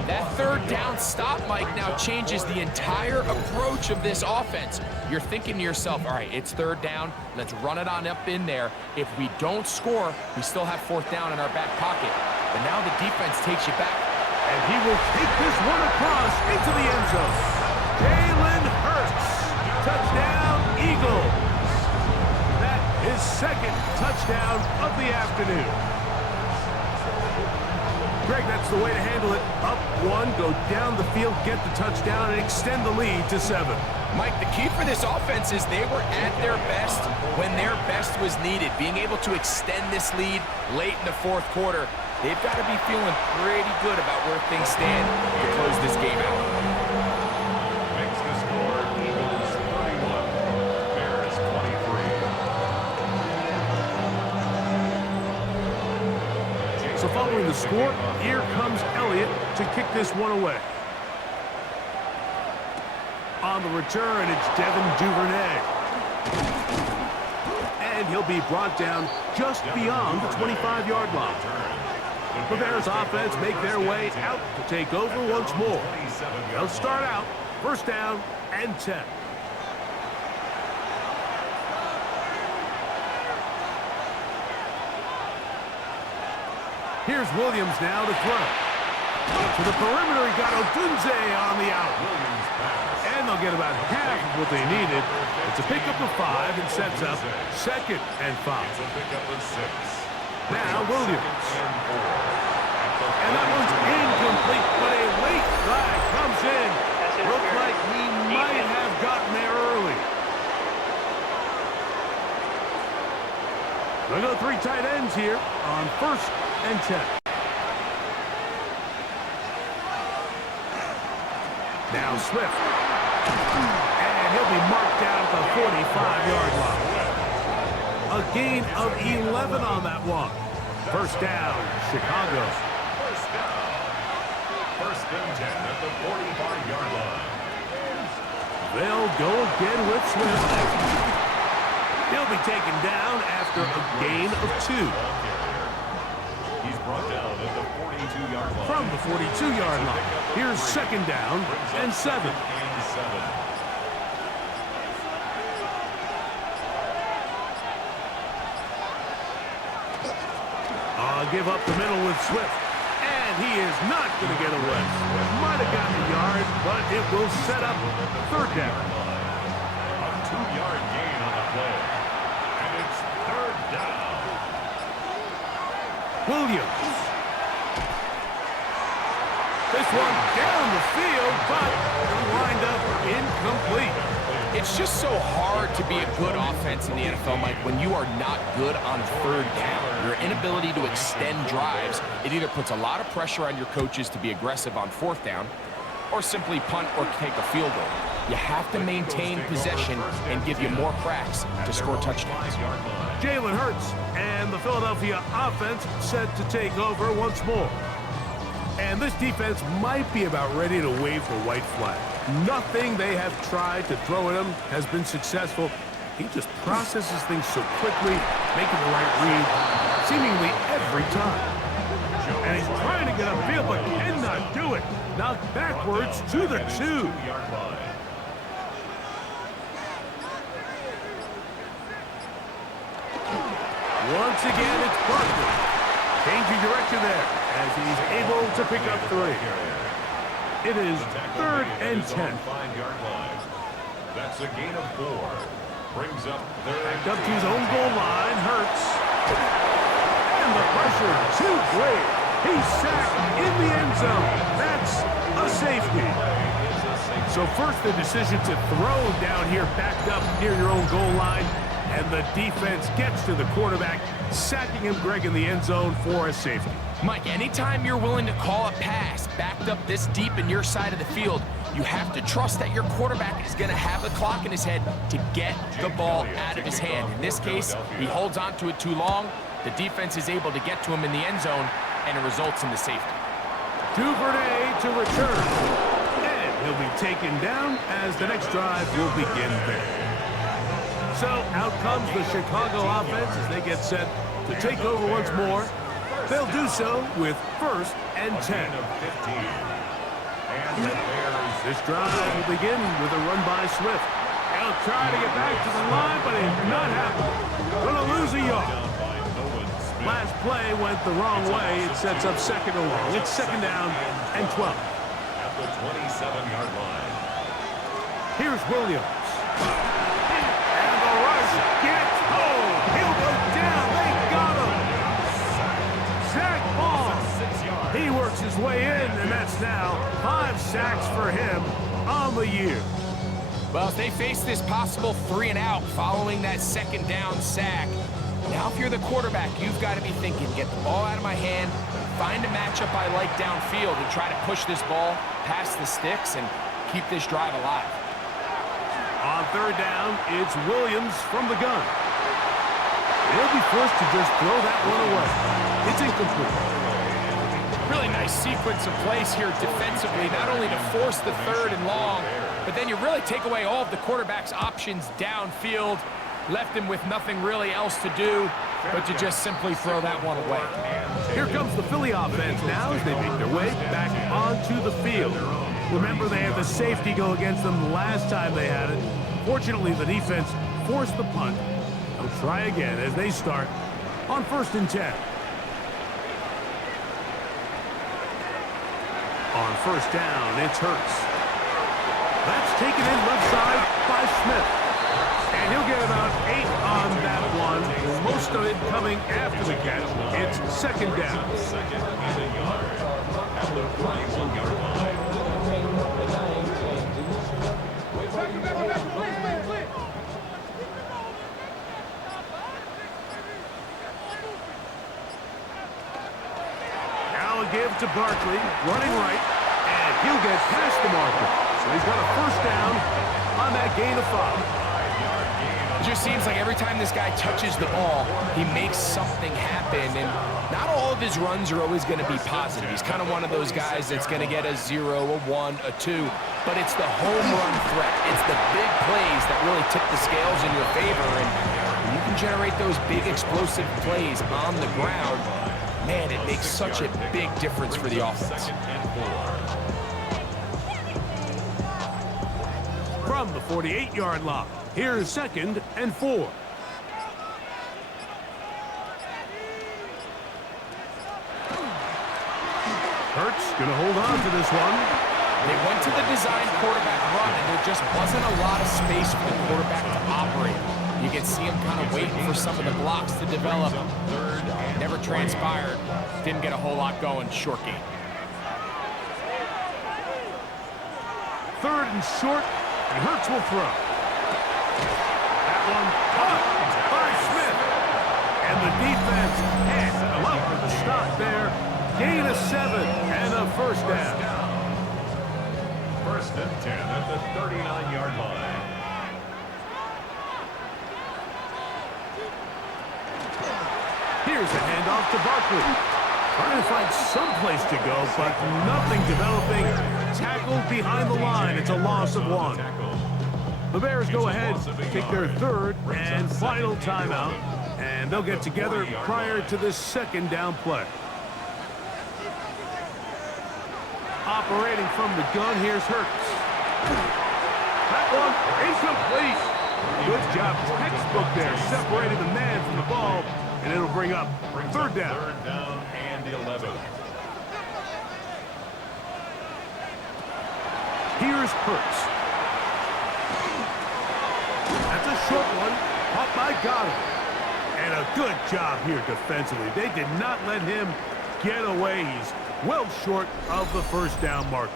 That 3rd down stop, Mike, now changes the entire approach of this offense. You're thinking to yourself, all right, it's 3rd down. Let's run it on up in there. If we don't score, we still have 4th down in our back pocket. But now the defense takes you back. And he will take this one across into the end zone. Jalen Hurts. Touchdown, Eagles. That is 2nd touchdown of the afternoon. Greg, that's the way to handle it. Up 1, go down the field, get the touchdown, and extend the lead to 7. Mike, the key for this offense is they were at their best when their best was needed. Being able to extend this lead late in the 4th quarter, they've got to be feeling pretty good about where things stand to close this game out. Makes the score Eagles 31, Bears 23. So following the score, here comes Elliott to kick this one away. On the return, it's Devin Duvernay. And he'll be brought down just beyond the 25-yard line. The Bears offense make their way out to take over once more. They'll start out 1st down and 10. Here's Williams now to throw. To the perimeter, he got Odunze on the out. And they'll get about half of what they needed. It's a pickup of 5 and sets up 2nd and 5. Now Williams. And that one's incomplete, but a late flag comes in. Looked like he might have gotten there early. They'll go 3 tight ends here on 1st and 10. Now Swift. And he'll be marked down at the 45-yard line. A gain of 11 on that one. 1st down, Chicago. 1st and 10 at the 45-yard line. They'll go again with Swift. He'll be taken down after a gain of 2. He's brought down at the 42-yard line. From the 42-yard line. Here's 2nd down and 7. give up the middle with Swift. And he is not going to get away. Might have gotten a yard, but it will set up third down. A 2-yard gain on the play. And it's third down. Williams. This one down the field, but it'll wind up incomplete. It's just so hard to be a good offense in the NFL, Mike, when you are not good on third down. Your inability to extend drives, it either puts a lot of pressure on your coaches to be aggressive on fourth down or simply punt or take a field goal. You have to maintain possession and give you more cracks to score touchdowns. Jalen Hurts and the Philadelphia offense set to take over once more. And this defense might be about ready to wave the white flag. Nothing they have tried to throw at him has been successful. He just processes things so quickly, making the right read, seemingly every time. And he's trying to get upfield, but cannot do it. Knocked backwards to the 2. Once again, it's Barkley. Changing direction there as he's able to pick up 3. It is third and 10. 5-yard line. That's a gain of 4. Brings up third. Back up to his own goal line. Hurts. And the pressure too great. He's sacked in the end zone. That's a safety. So first the decision to throw down here backed up near your own goal line. And the defense gets to the quarterback, sacking him, Greg, in the end zone for a safety. Mike, anytime you're willing to call a pass backed up this deep in your side of the field, you have to trust that your quarterback is going to have the clock in his head to get the ball out of his hand. In this case, he holds on to it too long. The defense is able to get to him in the end zone, and it results in the safety. Duvernay to return. And he'll be taken down as the next drive will begin there. So out comes the Chicago offense as they get set to take over once more. They'll do so with first and 10. This drive will begin with a run by Swift. He'll try to get back to the line, but it's not happening. Gonna lose a yard. Last play went the wrong way. It sets up second and long. It's second down and 12. At the 27-yard line. Here's Williams. Gets home. He'll go down. They got him. Zach Ball. He works his way in, and that's now 5 sacks for him on the year. Well, if they face this possible 3 and out following that second down sack, now if you're the quarterback, you've got to be thinking, get the ball out of my hand, find a matchup I like downfield, and try to push this ball past the sticks and keep this drive alive. On third down, it's Williams from the gun. They'll be forced to just throw that one away. It's incomplete. Really nice sequence of plays here defensively, not only to force the third and long, but then you really take away all of the quarterback's options downfield, left him with nothing really else to do but to just simply throw that one away. Here comes the Philly offense now as they make their way back onto the field. Remember, they had the safety go against them the last time they had it. Fortunately, the defense forced the punt. They'll try again as they start on first and 10. On first down, it's Hurts. That's taken in left side by Smith. And he'll get about 8 on that one. Most of it coming after the catch. It's second down. Second and a yard. At the 41-yard line. Now a give to Barkley, running right, and he'll get past the marker. So he's got a first down on that gain of 5. It just seems like every time this guy touches the ball, he makes something happen, and not all of his runs are always going to be positive. He's kind of one of those guys that's going to get a 0, a 1, a 2, but it's the home run threat. It's the big plays that really tip the scales in your favor, and when you can generate those big explosive plays on the ground, man, it makes such a big difference for the offense. From the 48-yard line, here's second and 4. Hurts gonna hold on to this one. They went to the design quarterback run, and there just wasn't a lot of space for the quarterback to operate. You can see him kind of waiting for some of the blocks to develop. Never transpired. Didn't get a whole lot going. Short game. Third and short, and Hurts will throw. That one caught by Smith. And the defense had love for the stop there. Gain of 7 and a first down. First and 10 at the 39-yard line. Here's a handoff to Barkley. Trying to find some place to go, but nothing developing. Tackled behind the line. It's a loss of 1. The Bears go ahead, take their third and final timeout, and they'll get together prior to this second down play. Operating from the gun, here's Hurts. That one incomplete. Good job, textbook there, separating the man from the ball, and it'll bring up third down. Third down and 11. Here's Hurts. That's a short one, caught by Goddard. And a good job here defensively. They did not let him get away. He's well short of the first down marker.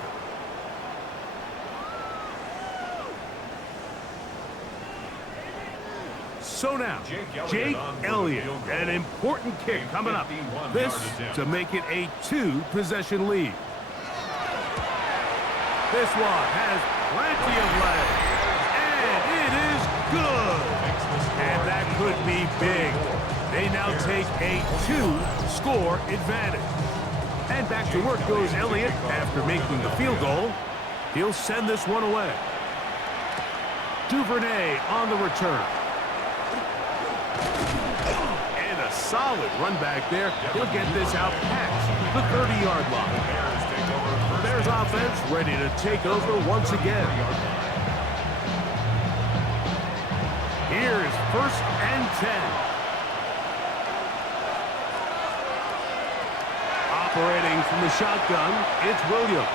So now, Jake Elliott, an important kick coming up. This to make it a 2-possession lead. This one has plenty of legs, and it is good. And that could be big. They now take a 2-score advantage. And back to work goes Elliott after making the field goal. He'll send this one away. Duvernay on the return. And a solid run back there. He'll get this out past the 30-yard line. Bears offense ready to take over once again. Here's first and 10. Operating from the shotgun, it's Williams.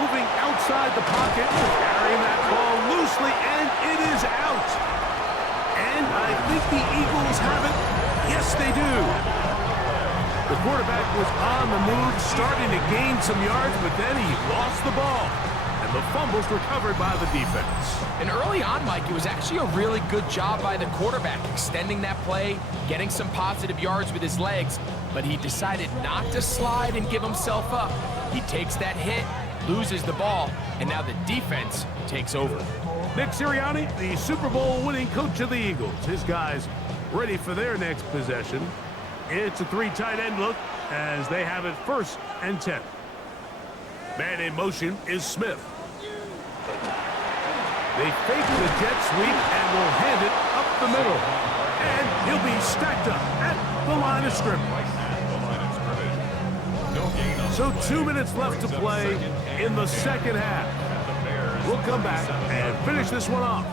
Moving outside the pocket, carrying that ball loosely, and it is out. And I think the Eagles have it. Yes, they do. The quarterback was on the move, starting to gain some yards, but then he lost the ball. And the fumble's recovered by the defense. And early on, Mike, it was actually a really good job by the quarterback, extending that play, getting some positive yards with his legs, but he decided not to slide and give himself up. He takes that hit, loses the ball, and now the defense takes over. Nick Sirianni, the Super Bowl winning coach of the Eagles. His guys ready for their next possession. It's a 3 tight end look as they have it first and 10. Man in motion is Smith. They fake the jet sweep and will hand it up the middle. And he'll be stacked up at the line of scrimmage. So 2 minutes left to play in the second half. We'll come back and finish this one off.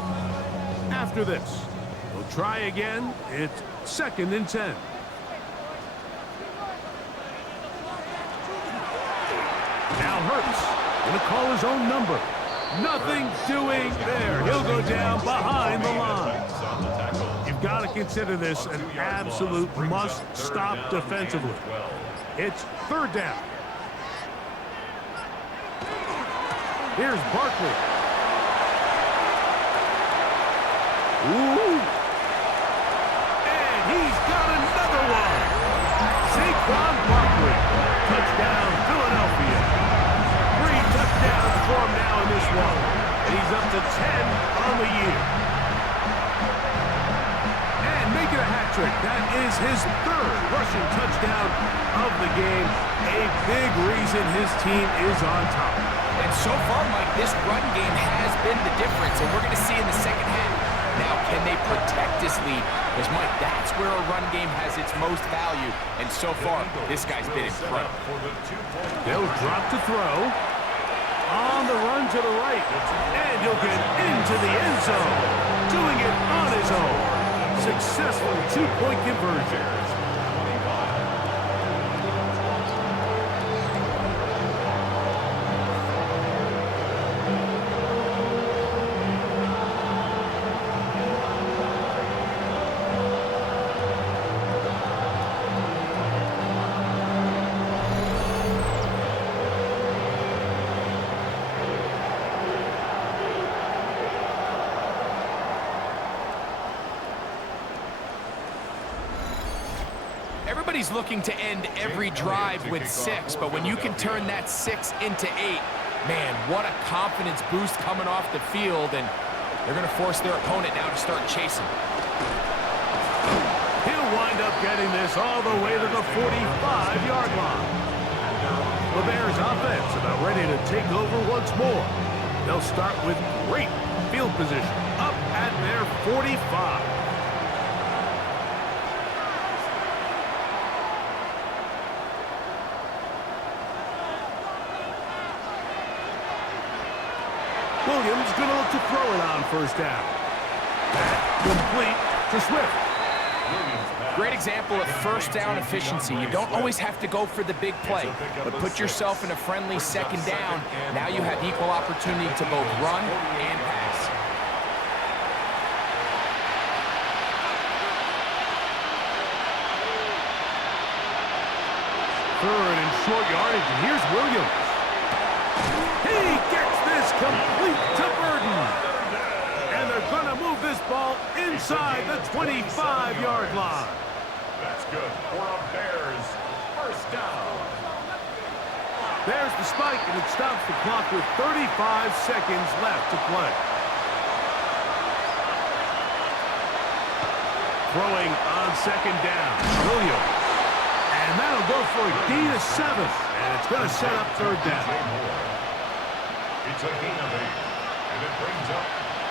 After this, we'll try again. It's second and 10. Now Hurts going to call his own number. Nothing doing there. He'll go down behind the line. You've got to consider this an absolute must-stop defensively. It's third down. Here's Barkley. Ooh. And he's got another one. Saquon Barkley. Touchdown, Philadelphia. 3 touchdowns for him now in this one. And he's up to 10 on the year. And making a hat trick. That is his third rushing touchdown of the game. A big reason his team is on top. And so far, Mike, this run game has been the difference, and we're going to see in the second half. Now, can they protect this lead? Because, Mike, that's where a run game has its most value, and so far, this guy's been incredible. They'll drop to throw. On the run to the right, and he'll get into the end zone. Doing it on his own. Successful 2-point conversion. Everybody's looking to end every drive with 6, but when you can turn that 6 into 8, man, what a confidence boost coming off the field, and they're going to force their opponent now to start chasing. He'll wind up getting this all the way to the 45-yard line. The Bears offense about ready to take over once more. They'll start with great field position up at their 45. Williams going to look to throw it on first down. Complete to Swift. Great example of first down efficiency. You don't always have to go for the big play, but put yourself in a friendly second down. Now you have equal opportunity to both run and pass. Third and short yardage, and here's Williams. He gets this complete to Burden. And they're going to move this ball inside the 25-yard line. That's good for a Bears first down. There's the spike, and it stops the clock with 35 seconds left to play. Throwing on second down, Williams. And that'll go for a gain of 7. And it's going to set up third down. It's a gain of 8, and it brings up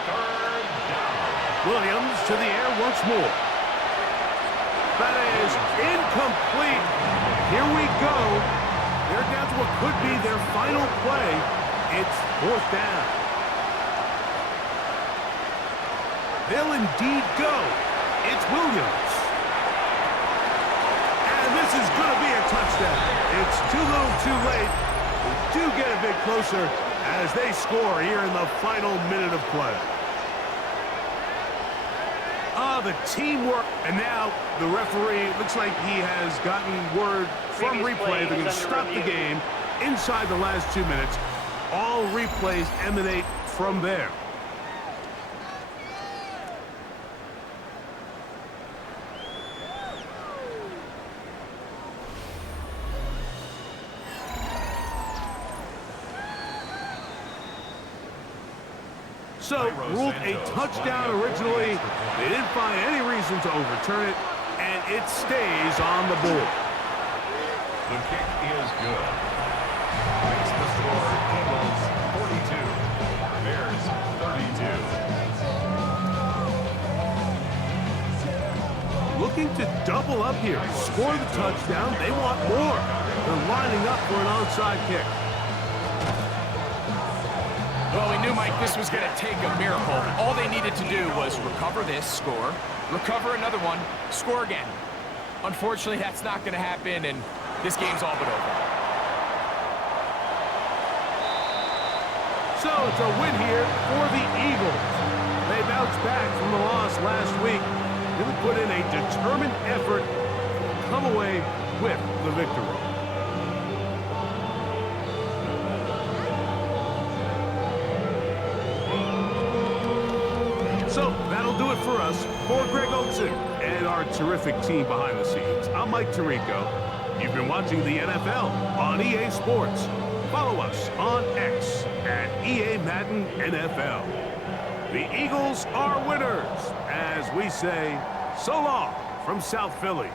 third down. Williams to the air once more. That is incomplete. Here we go. They're down to what could be their final play. It's fourth down. They'll indeed go. It's Williams. And this is going to be a touchdown. It's too little too late. We do get a bit closer as they score here in the final minute of play. The teamwork, and now the referee, looks like he has gotten word from replay. They're going to stop the game inside the last 2 minutes. All replays emanate from there. So, ruled a touchdown originally. They didn't find any reason to overturn it, and it stays on the board. The kick is good. Makes the score Eagles 42, Bears 32. Looking to double up here, score the touchdown. They want more. They're lining up for an onside kick. Well, we knew, Mike, this was going to take a miracle. All they needed to do was recover this, score, recover another one, score again. Unfortunately, that's not going to happen, and this game's all but over. So it's a win here for the Eagles. They bounced back from the loss last week. Really put in a determined effort to come away with the victory. So, that'll do it for us. For Greg Olsen and our terrific team behind the scenes, I'm Mike Tirico. You've been watching the NFL on EA Sports. Follow us on X at EA Madden NFL. The Eagles are winners, as we say, so long from South Philly.